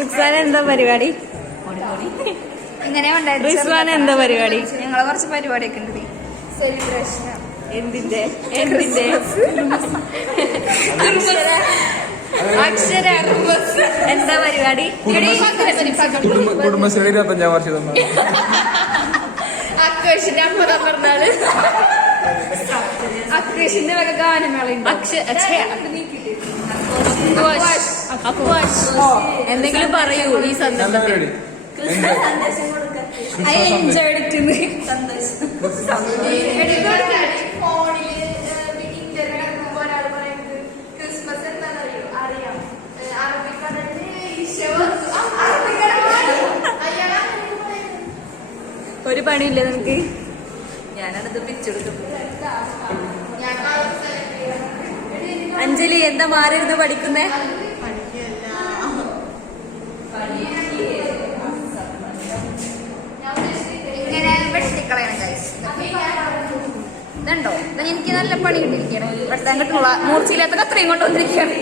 റിസ്വാന എന്താ പരിപാടി? ഇങ്ങനെ റിസ്വാന എന്താ പരിപാടി? ഞങ്ങളെ കുറച്ച് പരിപാടിയൊക്കെ ഉണ്ട്. സെലിബ്രേഷൻ എന്തിന്റെ അക്ഷര എന്താ പരിപാടി? കുടുംബശ്രീ 25-ാം വർഷം അക്കേഷിന്റെ അമ്മ പറഞ്ഞാല് അക്കേഷിന്റെ വക ഗാനമേളയുണ്ട്. എന്തെങ്കിലും പറയൂ ഈ സന്ദർഭത്തിൽ. ഒരു പണിയില്ലേ നിനക്ക്? ഞാനത് പിടിച്ചെടുക്കും. അഞ്ജലി എന്താ മാറിയിരുന്ന് പഠിക്കുന്നേ? ഇങ്ങനെ വെട്ടിക്കളയണം ഗൈസ്. ഇതുണ്ടോ? എനിക്ക് നല്ല പണി കിട്ടിയിരിക്കണം. വെട്ടാൻ കിട്ടുള്ള മൂർച്ചയില്ലാത്ത അത്രയും കൊണ്ടുവന്നിരിക്കുകയാണ്.